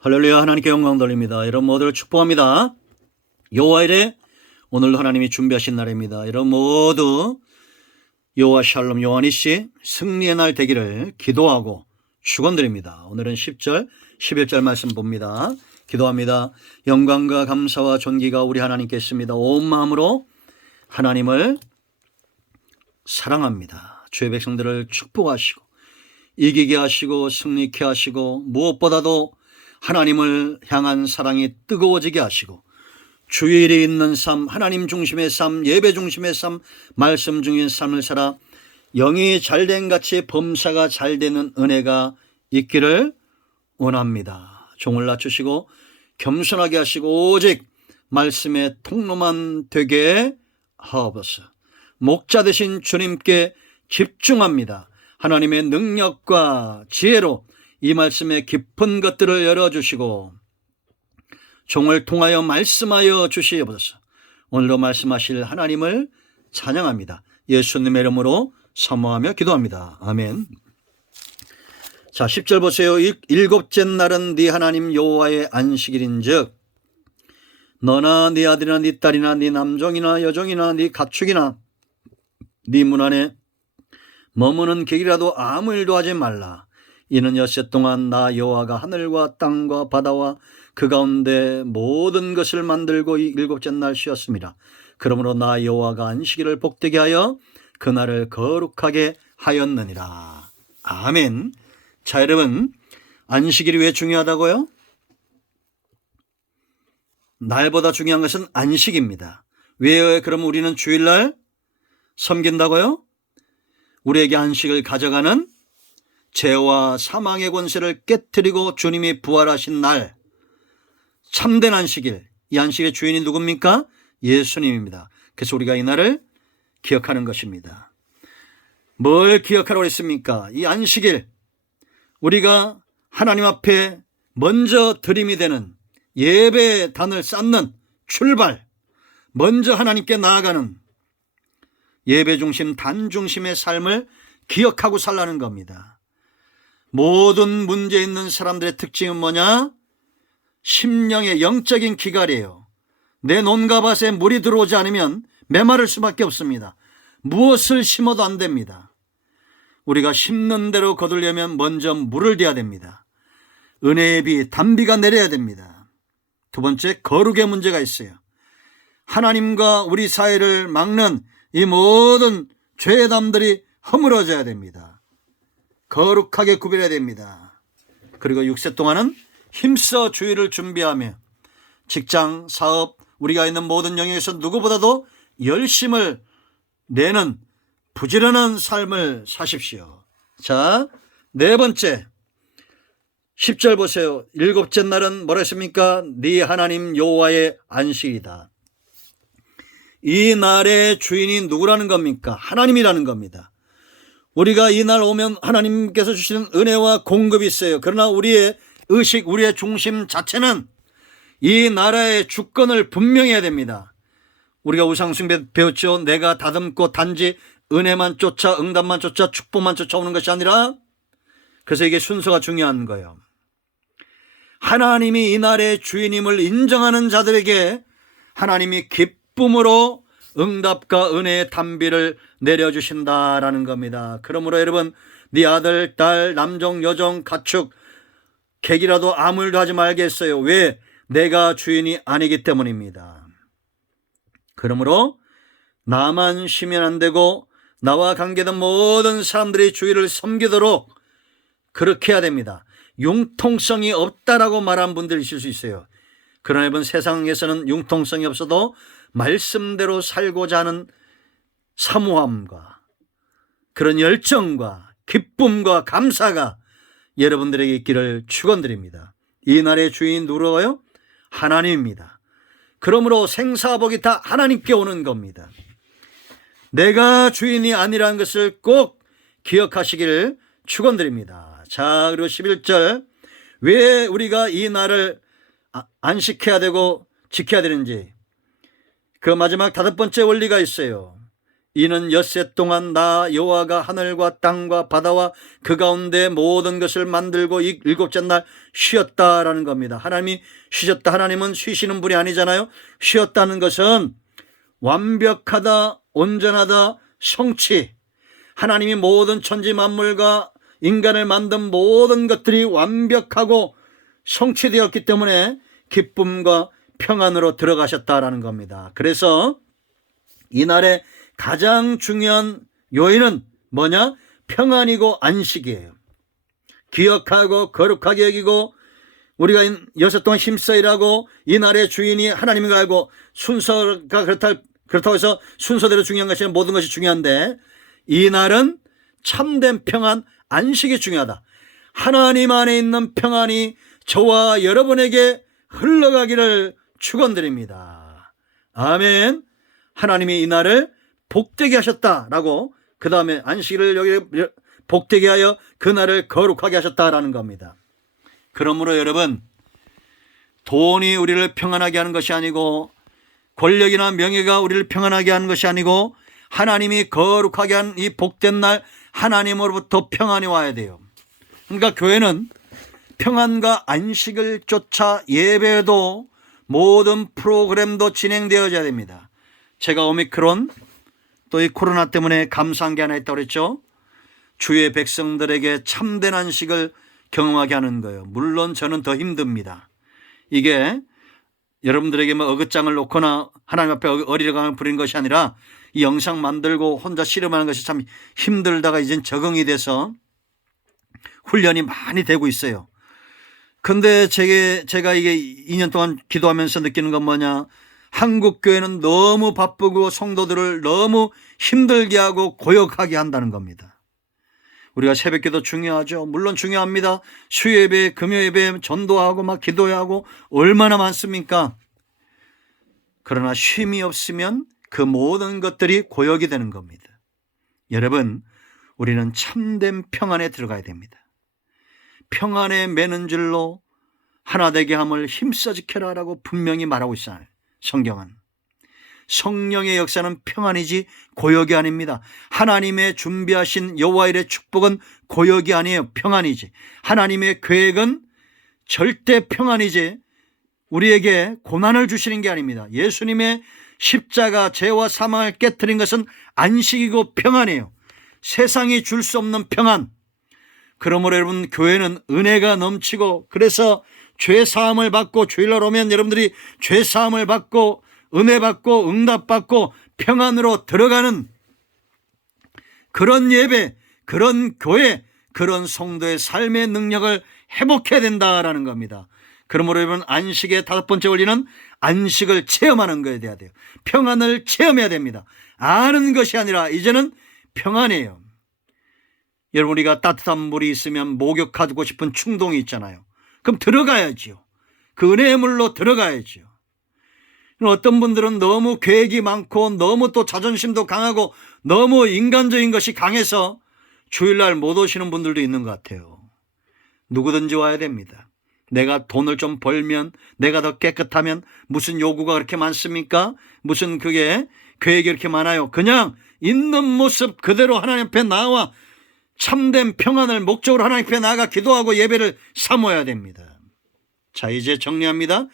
할렐루야. 하나님께 영광 돌립니다. 여러분 모두를 축복합니다. 여호와일에 오늘도 하나님이 준비하신 날입니다. 여러분 모두 여호와 샬롬 요한이시 승리의 날 되기를 기도하고 축원드립니다. 오늘은 10절 11절 말씀 봅니다. 기도합니다. 영광과 감사와 존귀가 우리 하나님께 있습니다. 온 마음으로 하나님을 사랑합니다. 주의 백성들을 축복하시고 이기게 하시고 승리케 하시고 무엇보다도 하나님을 향한 사랑이 뜨거워지게 하시고 주일에 있는 삶, 하나님 중심의 삶, 예배 중심의 삶, 말씀 중의 삶을 살아 영이 잘된 같이 범사가 잘되는 은혜가 있기를 원합니다. 종을 낮추시고 겸손하게 하시고 오직 말씀의 통로만 되게 하옵소서. 목자 되신 주님께 집중합니다. 하나님의 능력과 지혜로 이 말씀의 깊은 것들을 열어주시고 종을 통하여 말씀하여 주시옵소서. 오늘도 말씀하실 하나님을 찬양합니다. 예수님의 이름으로 사모하며 기도합니다. 아멘. 자, 10절 보세요. 일곱째 날은 네 하나님 여호와의 안식일인즉 너나 네 아들이나 네 딸이나 네 남종이나 여종이나 네 가축이나 네 문 안에 머무는 객이라도 아무 일도 하지 말라. 이는 엿새 동안 나 여호와가 하늘과 땅과 바다와 그 가운데 모든 것을 만들고 이 일곱째 날 쉬었습니다. 그러므로 나 여호와가 안식일을 복되게 하여 그날을 거룩하게 하였느니라. 아멘. 자, 여러분, 안식일이 왜 중요하다고요? 날보다 중요한 것은 안식입니다. 왜 그럼 우리는 주일날 섬긴다고요? 우리에게 안식을 가져가는 죄와 사망의 권세를 깨뜨리고 주님이 부활하신 날, 참된 안식일, 이 안식의 주인이 누굽니까? 예수님입니다. 그래서 우리가 이 날을 기억하는 것입니다. 뭘 기억하라고 했습니까? 이 안식일, 우리가 하나님 앞에 먼저 드림이 되는 예배의 단을 쌓는 출발, 먼저 하나님께 나아가는 예배 중심, 단 중심의 삶을 기억하고 살라는 겁니다. 모든 문제 있는 사람들의 특징은 뭐냐? 심령의 영적인 기갈이에요. 내 논과 밭에 물이 들어오지 않으면 메마를 수밖에 없습니다. 무엇을 심어도 안 됩니다. 우리가 심는 대로 거두려면 먼저 물을 대야 됩니다. 은혜의 비, 단비가 내려야 됩니다. 두 번째, 거룩의 문제가 있어요. 하나님과 우리 사이를 막는 이 모든 죄담들이 허물어져야 됩니다. 거룩하게 구별해야 됩니다. 그리고 6세 동안은 힘써 주일을 준비하며 직장, 사업, 우리가 있는 모든 영역에서 누구보다도 열심을 내는 부지런한 삶을 사십시오. 자, 네 번째 10절 보세요. 일곱째 날은 뭐라 했습니까? 네 하나님 여호와의 안식이다. 이 날의 주인이 누구라는 겁니까? 하나님이라는 겁니다. 우리가 이 날 오면 하나님께서 주시는 은혜와 공급이 있어요. 그러나 우리의 의식, 우리의 중심 자체는 이 나라의 주권을 분명히 해야 됩니다. 우리가 우상숭배 배웠죠. 내가 다듬고 단지 은혜만 쫓아, 응답만 쫓아, 축복만 쫓아오는 것이 아니라, 그래서 이게 순서가 중요한 거예요. 하나님이 이 나라의 주인임을 인정하는 자들에게 하나님이 기쁨으로 응답과 은혜의 단비를 내려주신다라는 겁니다. 그러므로 여러분, 네 아들, 딸, 남종, 여종, 가축, 객이라도 아무 일도 하지 말겠어요. 왜? 내가 주인이 아니기 때문입니다. 그러므로 나만 쉬면 안 되고 나와 관계된 모든 사람들이 주의를 섬기도록 그렇게 해야 됩니다. 융통성이 없다라고 말한 분들이 있을 수 있어요. 그러나 여러분, 세상에서는 융통성이 없어도 말씀대로 살고자 하는 사모함과 그런 열정과 기쁨과 감사가 여러분들에게 있기를 축원드립니다. 이 날의 주인 누구예요? 하나님입니다. 그러므로 생사복이 다 하나님께 오는 겁니다. 내가 주인이 아니라는 것을 꼭 기억하시기를 축원드립니다. 자, 그리고 11절, 왜 우리가 이 날을 안식해야 되고 지켜야 되는지, 그 마지막 5번째 원리가 있어요. 이는 엿새 동안 나 여호와가 하늘과 땅과 바다와 그 가운데 모든 것을 만들고 일곱째 날 쉬었다라는 겁니다. 하나님이 쉬셨다. 하나님은 쉬시는 분이 아니잖아요. 쉬었다는 것은 완벽하다, 온전하다, 성취. 하나님이 모든 천지 만물과 인간을 만든 모든 것들이 완벽하고 성취되었기 때문에 기쁨과 평안으로 들어가셨다라는 겁니다. 그래서 이날의 가장 중요한 요인은 뭐냐? 평안이고 안식이에요. 기억하고 거룩하게 여기고 우리가 여섯 동안 힘써 일하고 이날의 주인이 하나님인 걸 알고 순서가 그렇다고 해서 순서대로 중요한 것이 아니라 모든 것이 중요한데 이날은 참된 평안, 안식이 중요하다. 하나님 안에 있는 평안이 저와 여러분에게 흘러가기를 축원드립니다. 아멘. 하나님이 이날을 복되게 하셨다라고 그 다음에 안식일을 여기 복되게 하여 그날을 거룩하게 하셨다라는 겁니다. 그러므로 여러분, 돈이 우리를 평안하게 하는 것이 아니고 권력이나 명예가 우리를 평안하게 하는 것이 아니고 하나님이 거룩하게 한 이 복된 날 하나님으로부터 평안이 와야 돼요. 그러니까 교회는 평안과 안식을 쫓아 예배도 모든 프로그램도 진행되어져야 됩니다. 제가 오미크론 또 이 코로나 때문에 감사한 게 하나 있다고 그랬죠. 주의 백성들에게 참된 안식을 경험하게 하는 거예요. 물론 저는 더 힘듭니다. 이게 여러분들에게 뭐 어긋장을 놓거나 하나님 앞에 어리광을 부리는 것이 아니라 이 영상 만들고 혼자 씨름하는 것이 참 힘들다가 이젠 적응이 돼서 훈련이 많이 되고 있어요. 근데 제가 이게 2년 동안 기도하면서 느끼는 건 뭐냐? 한국 교회는 너무 바쁘고 성도들을 너무 힘들게 하고 고역하게 한다는 겁니다. 우리가 새벽기도 중요하죠. 물론 중요합니다. 수요예배, 금요예배 전도하고 막 기도하고 얼마나 많습니까? 그러나 쉼이 없으면 그 모든 것들이 고역이 되는 겁니다. 여러분, 우리는 참된 평안에 들어가야 됩니다. 평안에 매는 줄로 하나 되게 함을 힘써 지켜라라고 분명히 말하고 있어요. 성경은. 성령의 역사는 평안이지 고역이 아닙니다. 하나님의 준비하신 여호와의 축복은 고역이 아니에요. 평안이지. 하나님의 계획은 절대 평안이지 우리에게 고난을 주시는 게 아닙니다. 예수님의 십자가 죄와 사망을 깨트린 것은 안식이고 평안이에요. 세상이 줄 수 없는 평안. 그러므로 여러분, 교회는 은혜가 넘치고 그래서 죄사함을 받고 주일날 오면 여러분들이 죄사함을 받고 은혜 받고 응답 받고 평안으로 들어가는 그런 예배, 그런 교회, 그런 성도의 삶의 능력을 회복해야 된다라는 겁니다. 그러므로 여러분, 안식의 5번째 원리는 안식을 체험하는 것에 대해야 돼요. 평안을 체험해야 됩니다. 아는 것이 아니라 이제는 평안이에요. 여러분, 우리가 따뜻한 물이 있으면 목욕하고 싶은 충동이 있잖아요. 그럼 들어가야지요. 그 은혜의 물로 들어가야지요. 어떤 분들은 너무 계획이 많고 너무 또 자존심도 강하고 너무 인간적인 것이 강해서 주일날 못 오시는 분들도 있는 것 같아요. 누구든지 와야 됩니다. 내가 돈을 좀 벌면, 내가 더 깨끗하면 무슨 요구가 그렇게 많습니까? 무슨 그게 계획이 이렇게 많아요. 그냥 있는 모습 그대로 하나님 앞에 나와 참된 평안을 목적으로 하나님 앞에 나아가 기도하고 예배를 삼아야 됩니다. 자, 이제 정리합니다.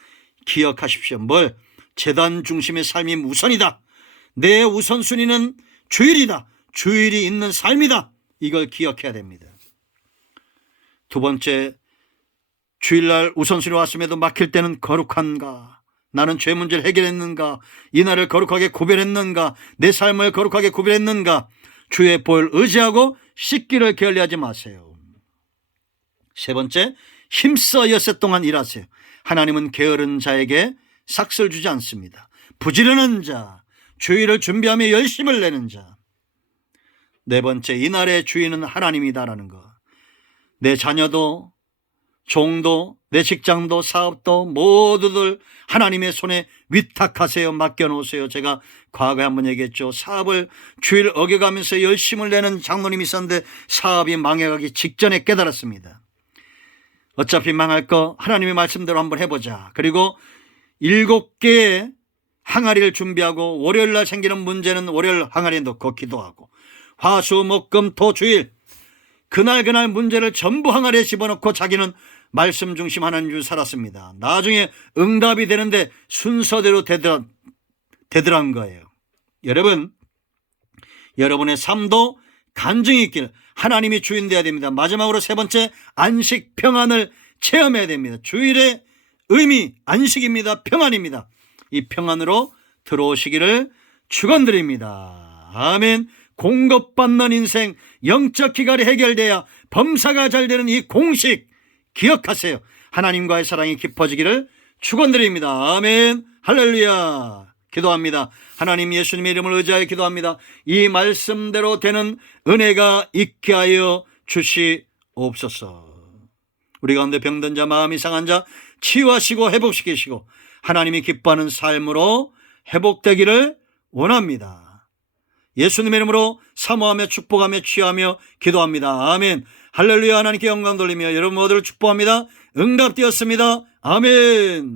기억하십시오. 뭘? 제단 중심의 삶이 우선이다. 내 우선순위는 주일이다. 주일이 있는 삶이다. 이걸 기억해야 됩니다. 두 번째, 주일날 우선순위 왔음에도 막힐 때는 거룩한가? 나는 죄 문제를 해결했는가? 이날을 거룩하게 구별했는가? 내 삶을 거룩하게 구별했는가? 주의 보혈 의지하고 씻기를 게을리하지 마세요. 세 번째, 힘써 엿새 동안 일하세요. 하나님은 게으른 자에게 삭슬 주지 않습니다. 부지런한 자, 주일을 준비하며 열심을 내는 자. 네 번째, 이날의 주인은 하나님이다라는 것. 내 자녀도, 종도, 내 직장도, 사업도 모두들 하나님의 손에 위탁하세요. 맡겨놓으세요. 제가 과거에 한번 얘기했죠. 사업을 주일 어겨가면서 열심을 내는 장로님이 있었는데 사업이 망해가기 직전에 깨달았습니다. 어차피 망할 거 하나님의 말씀대로 한번 해보자. 그리고 7개의 항아리를 준비하고 월요일 날 생기는 문제는 월요일 항아리에 넣고 기도하고 화수목금토 주일 그날 문제를 전부 항아리에 집어넣고 자기는 말씀 중심 하나님 줄 살았습니다. 나중에 응답이 되는데 순서대로 되더란 거예요. 여러분, 여러분의 삶도 간증이 있길 하나님이 주인 되어야 됩니다. 마지막으로 세 번째, 안식 평안을 체험해야 됩니다. 주일의 의미 안식입니다. 평안입니다. 이 평안으로 들어오시기를 축원드립니다. 아멘. 공급받는 인생, 영적 기갈이 해결돼야 범사가 잘 되는 이 공식 기억하세요. 하나님과의 사랑이 깊어지기를 축원드립니다. 아멘. 할렐루야. 기도합니다. 하나님 예수님의 이름을 의지하여 기도합니다. 이 말씀대로 되는 은혜가 있게 하여 주시옵소서. 우리 가운데 병든 자, 마음이 상한 자 치유하시고 회복시키시고 하나님이 기뻐하는 삶으로 회복되기를 원합니다. 예수님의 이름으로 사모하며 축복하며 취하며 기도합니다. 아멘. 할렐루야. 하나님께 영광 돌리며 여러분 모두를 축복합니다. 응답되었습니다. 아멘.